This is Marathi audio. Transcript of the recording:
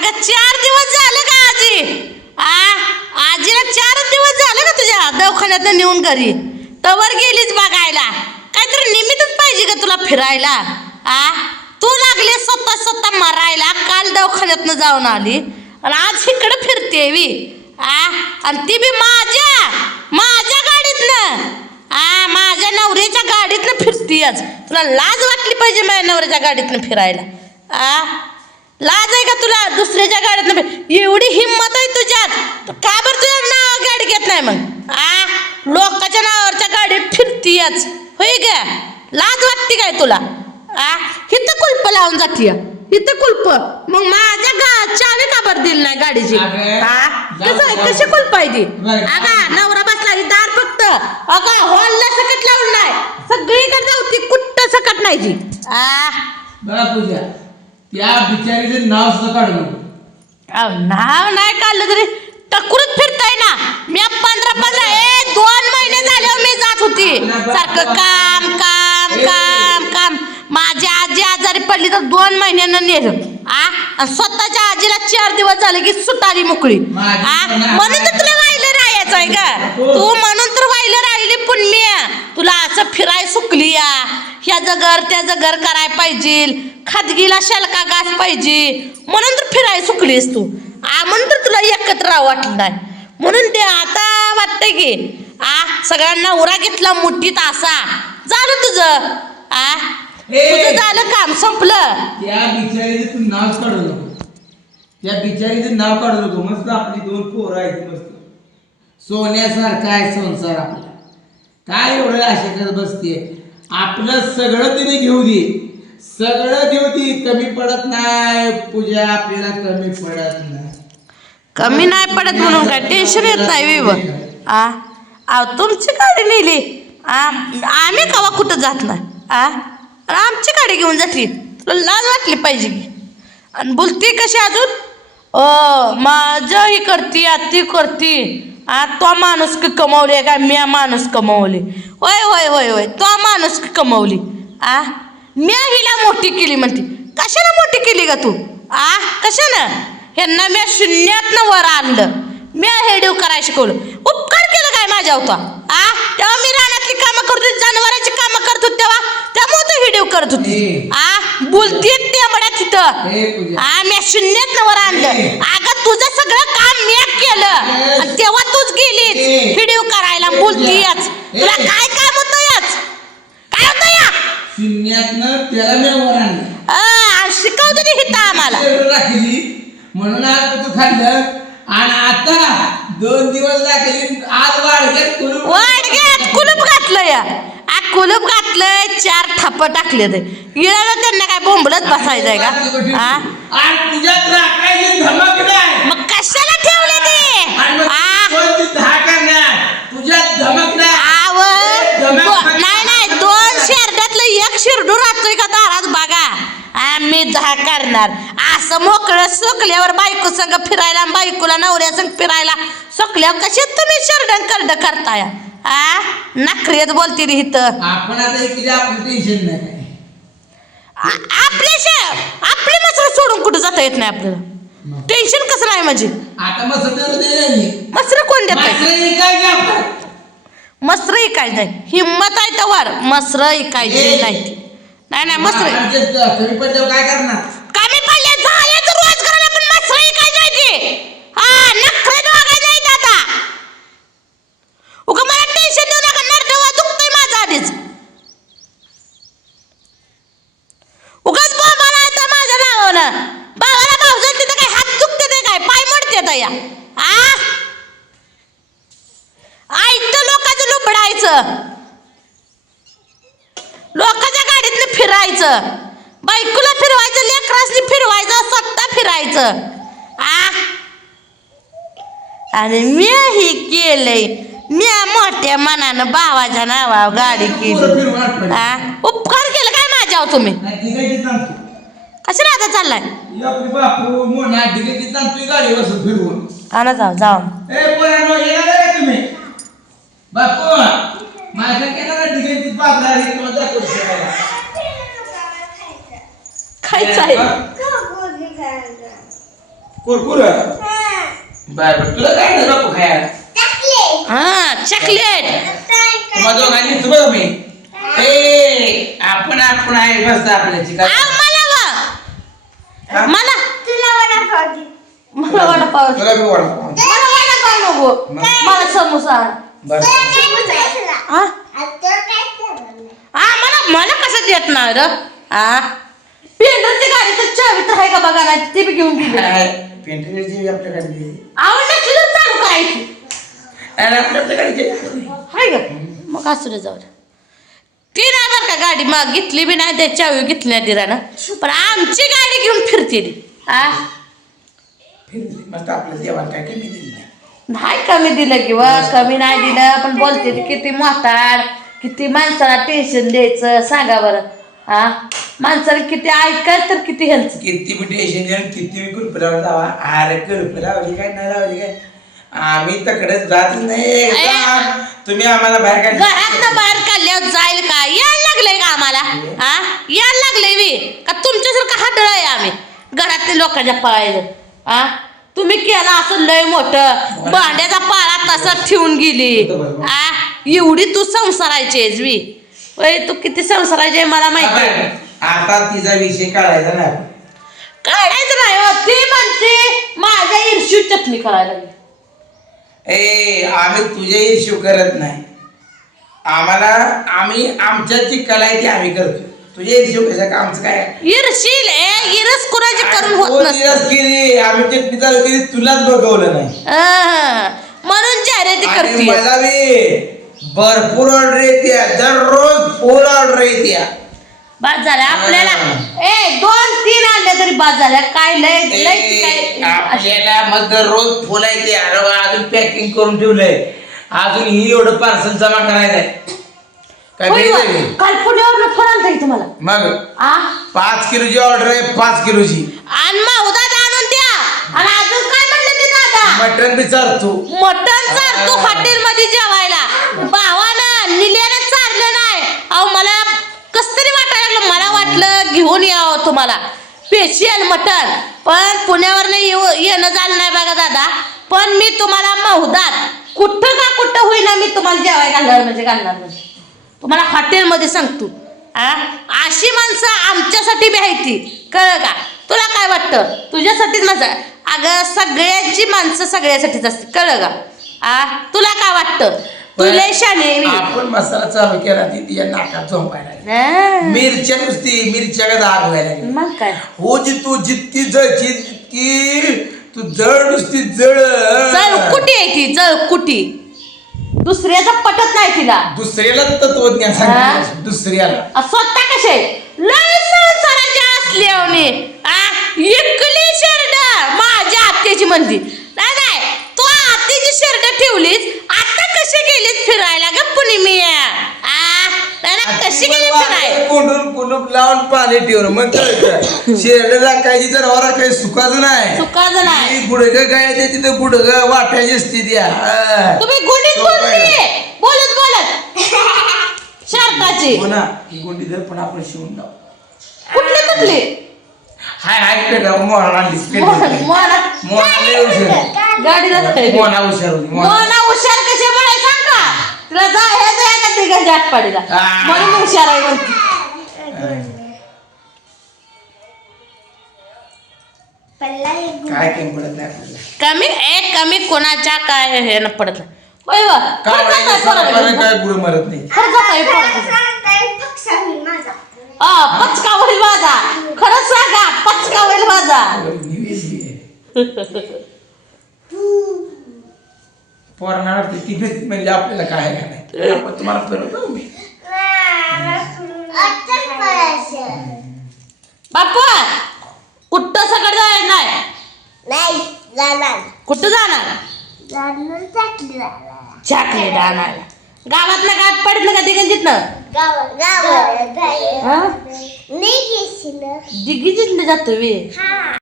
अगं चार दिवस झाले का आजी? आ? आजीला चार दिवस झाले का तुझ्या दवाखान्यात नेऊन घरी? तवर गेलीच बघायला. काहीतरी निमित्तच पाहिजे का तुला फिरायला. आ? तू लागली स्वतः स्वतः मरायला काल दवाखान्यातनं जाऊन आली. आणि आज इकडं फिरते वी आ? आणि ती बी माझ्या माझ्या गाडीतनं. आ? माझ्या नवऱ्याच्या गाडीतनं फिरती आज तुला लाज वाटली पाहिजे माझ्या नवऱ्याच्या गाडीतनं फिरायला. आ? लाज आहे का तुला? दुसऱ्याच्या गाडीतनं फिर- एवढी हिंमत आहे तुझ्यात. का बरं तुझ्या नाव गाडी घेत नाही मग? आ? लोकांच्या नावावरच्या गाडीत फिरतीयच. होय ग? लाज वाटते काय तुला? आ? इथं कुलप लावून जातीय. इथं कुलप. मग माझ्या गा चावी का बरं दिली नाही गाडीची? कसं कशी कुलप आहे ती. अगा नवरा बसला ही दार फक्त. अगा हॉलला सकट लावून नाही. सगळीकडे जाऊ ती कुट्ट सकट नाही ती? आ? बघा पूजा त्या बिचारीचं नाव सुद्धा काढू नको. अहो, नाव नाही काढलं तरी टकुरत फिरताय ना. मी पंधरा पंधरा ए दोन महिने झाले हो मी जात होती. सारखं काम काम काम काम. माझी आजी आजारी पडली तर दोन महिन्यानं नेलं. आ? आणि स्वतःच्या आजीला चार दिवस झाले की सुटाली मोकळी. आ? म्हणून तर तुला वाहिलं राहायचं आहे का तू म्हणून तर वाहिलं राहिली पुण्य तुला असं फिराय सुकली या. ह्याचं घर त्याचं घर कराय पाहिजे खाजगीला शलका घास पाहिजे. म्हणून तर फिराय सुकलीस तू. म्हणून तर तुला एकत्र राहावं वाटलं नाही. म्हणून ते आता वाटतंय की आ सगळ्यांना उरा घेतला मुठीत असा झालं तुझं? आ? तुझं झालं काम संपलं. त्या बिचारीचं तू नाव काढू नको. त्या बिचारीचं नाव काढू नको. मस्त आपली दोन पोरं आहेत मस्त. सोन्यासारखा आहे संसार आपला. काय एवढं आशा करत बसते आपलं सगळं तिने घेऊ दे. सगळं घेऊ दे कमी पडत नाही. पूजा आपल्याला कमी पडत नाही. कमी नाही पडत म्हणून काय? टेन्शन येत नाही विव आ? अहो तुमची गाडी नेली. आ? आम्ही कवा कुठं जात नाही? आ? आणि आमची गाडी घेऊन जातली. तुला लाज वाटली पाहिजे की? आणि बोलती कशी अजून? ओ माझं ही करती आती करती. आ तो माणूस की का? म्या माणूस कमवले. होय होय होय होय. तो माणूस कमवली. आ म्या हिला मोठी केली म्हणते. कशाला मोठी केली का तू? आ कशानं? ह्यांना म्या शून्यातनं वर आणलं. म्या हेडीव करायला शिकवलं उपकार केलं काय माझ्या होता आ? तेव्हा मी रानातली कामं करत होती जनावरांची कामं करत होती तेव्हा. त्यामुळे तो हिडीव करत होती. आ बोलते त्या मड्या तिथं. आ मी शून्यात वर आणलं. अगं तुझं सगळं काम मी केलं. आणि तेव्हा तूच गेलीस. ए. हिडीव करायला बोलतीयच. तुला काय काम होतं याच काय होतं या? शून्यातनं त्याला मी वर आणलं आ, शिकवते ती हिथं आम्हाला. म्हणून आज तू खाल्लं. आणि आता दोन दिवस लागले आज कुलूप. वाडग्यात कुलूप घातलं या आ कुलूप घातलंय चार थाप टाकले ते इळाला त्यांना काय बोंबलत बसायचंय का? नाही. मग कशाला ठेवले ते? आव. नाही नाही दोन शेरड्यातलं एक शिरडू राहतोय का दारात बघा. आम्ही दहा करणार असं मोकळं सोकल्यावर बायको संग फिरायला बायकोला नवऱ्या संग फिरायला सोकल्यावर कशी तुम्ही शेरडण करड करताय? आ? नखरेत बोलते रे इथं. आपण आता इकडे आपलं टेन्शन नाही. आ- आपले शे आपले मसर सोडून कुठं जाता येत नाही आपल्याला? टेन्शन कसं नाही म्हणजे आता मग सध्या दे मसर कोण देत काय घ्या आपण. मसर इकायचं नाही. हिंमत आहे तवर. मसर इकायची नाही ती. नाही नाही मसर कमी पडल्यावर काय करणार कमी पडले जायचं रोज करायला पण मसर इकायची आहे ती हा नखरे वागायचं नाही आता उगा मला टेन्शन देऊ नका नरडवा दुखतोय माझं आधीच उगाच बाबाला आता माझ्या नावानं बाबाला भाऊजन तिथं काय हात दुखते ते काय पाय मोडते या आ? आयतं लोकांचं लुबडायचं. लोकांच्या गाडीतनं फिरायचं. बायकोला फिरवायचं लेकरासनी फिरवायचं स्वतः फिरायचं. आ? आणि मी ही केलंय. मी मोठ्या मनानं भावाच्या नावावर गाडी केली. आ? उपकार केलं काय माझ्यावर तुम्ही? कशाला आता चाललाय? आणा जाऊ जाऊ. माझ्या खायचं आहे कुरकुर? बर बर तुला काय नाही बापू खायला? हा चॉकलेट दोघांनी तुम्हाला मी. ए आपण आपण आहे मस्त आपल्याची. काय मला. वडापाव. तुला बी वडापाव. मला वडापाव नको. मग? मला समोसा. आण. बस हा हा मला मला कसं देत नाही र? हा पेंडरची गाडी तर चावी तर आहे का बघा ना? ती बी घेऊन गेली. आपल्याकडे चालू करायची. आपल्याकडे हाय का मग असू दे जाऊ दे. ती नाही बरं का गाडी मग घेतली बी नाही त्या चावी घेतली नाही दिरानं पण आमची गाडी घेऊन फिरते ती. फिरली. मस्त आपल्या देवाला काय कमी दिली नाही. नाही कमी दिलं किंवा कमी नाही दिलं. पण बोलते ती किती म्हाताड किती माणसाला टेन्शन द्यायचं सांगा बरं. हा माणसाला किती ऐकायचं तर किती ह्यांचं किती बी टेन्शन घ्या किती बी कुलप लावून जावा अरे कुलप लावली काय नाही लावली काय? आम्ही तकडेच जात नाही. तुम्ही आम्हाला बाहेर काय घरात बाहेर काढल्यावर जाईल का यायला लागलंय का आम्हाला हा यायला लागलंय मी का हाडळ आहे आम्ही. घरातल्या लोकांच्या पळायचं. हा तुम्ही केला असं लय मोठं. भांड्याचा पाळा तसा ठेवून गेली. हा एवढी तू संसारायचीस मी ओय तू किती संसारायची आहे मला माहिती आहे. आता तिचा विषय काढायचा नाही. काढायचं नाही हो. ती म्हणते माझ्या इर्षू चटणी करायला लागली. ए आम्ही तुझे इश्यू करत नाही. आम्हाला आम्ही आमच्यात जी कला आहे ती आम्ही करतो तुझे इश्यू कशा का आमचं काय? इरशील ए इरस कुणाची करून होत तो नसतं. दिवस केली? आम्ही ते पिता केली तुलाच बघवलं नाही. म्हणून आणि करते मला बी भरपूर ऑर्डर येते दररोज फुल ऑर्डर येते बाद झाल्या आपल्याला ए दोन तीन आणल्या तरी बाद झाल्या. काय लय लय काय आपल्याला मग दररोज फुल येते अरे वा, अजून पॅकिंग करून ठेवलंय. अजून ही एवढं पार्सल जमा करायचंय. काय होय? काल पुण्यावर फोन आलता की तुम्हाला. मग? आ? पाच किलोची ऑर्डर आहे पाच किलोची. आणि माहुदात आणून द्या. आणि अजून काय म्हणलं ते दादा मटन बी मटण चालतो हॉटेल मध्ये जेवायला. भावानं निल्यानं चाललं नाही. अहो मला कस तरी वाटायला लागलं. मला वाटलं घेऊन यावं तुम्हाला. Special mutton. पण पुण्यावरनं येऊ येणं झालं नाही बघा दादा. पण मी तुम्हाला महुदात कुठं का कुठं होईना मी तुम्हाला जेवाय घालणार म्हणजे घालणार म्हणजे. तुम्हाला हॉटेलमध्ये सांगतो आ? अशी माणसं आमच्यासाठी बी आहे ती कळलं का? तुला काय वाटतं? तुझ्यासाठीच माझं. अगं सगळ्यांची माणसं सगळ्यासाठीच असते. कळलं का? आ? तुला काय वाटतं? तुला शाने मी आपण मसाला चालू केला ती तिच्या नाकात झोंपायला. हा. मिरच्या नुसती मिरच्या का आग व्हायला लागली. मग काय? हो जी तू जितकी जळची तितकी तू जळ नुसती जळ जळकुटी आहे ती जळकुटी. दुसऱ्याचं पटत नाही तिला. दुसऱ्याला तत्वज्ञान? सांगितलं दुसऱ्याला. आ, स्वतः कसे? लय संसाराची असल्याने आ इकली शर्ट माझ्या आत्याची म्हणती नाही नाही. तू आत्याची शर्ट ठेवलीस आता कशी गेलीस फिरायला ग पुणे मी आ नाही कशी गेली फिराय कोंडून कुलूप लावून पाणी ठेवलं मग कळतं शेरडे राखायची काही सुखाचं नाही. सुखाचं नाही. गुडघ काय ते तिथं गुडघ वाटायची स्थिती तुम्ही बोलत बोलत शर्टाची हो ना ही गुंडी जर पण आपण शिवून लावू कुठली कुठली? हाय हाय पेट डिस्प्ले हुशार गाडीला मोहना हुशार होती मोहना मोना हुशार कसे म्हणाय सांग का? तुला जा हे जा का तिघांच्या आत पाडीला. म्हणून हुशार आहे म्हणते. काय कमी पडत नाही आपल्याला. कमी एक कमी कोणाच्या काय हे न पडत नाही. होय काय. काय गुळ मरत नाही. पचका होईल माझा. खरंच सांगा पचका होईल माझा. पोरांना वाटते ती भेट म्हणजे आपल्याला काय आहे का नाही? आपण तुम्हाला फिरवतो मी. बाप्पा कुठं सगळं जायचं नाही? नाही जाणार. कुठं जाणार? जाणार चाकली चॉकलेट आणायला गावात ना गाठ पडलं का दिगंजीत ना गाव गाव हा नाही घेशील दिगंजीत जातो वे हा